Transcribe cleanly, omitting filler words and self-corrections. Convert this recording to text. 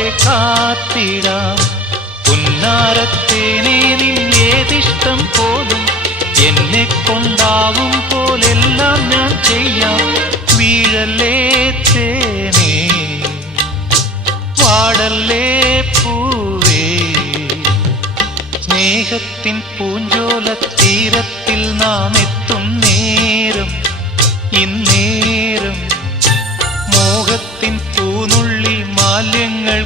പോലെ കാത്തിടാം. പുന്നാരത്തേനെ നിന്നേതിഷ്ടം പോലും എന്നെ കൊണ്ടാവും പോലെല്ലാം ഞാൻ ചെയ്യാം. വീഴല്ലേ തേനേ, വാടല്ലേ പൂവേ, സ്നേഹത്തിൻ പൂഞ്ചോല തീരത്തിൽ നാം എത്തും നേരം ഇന്നേരം മോഹത്തിൻ പൂനുള്ളി മാലിന്യങ്ങൾ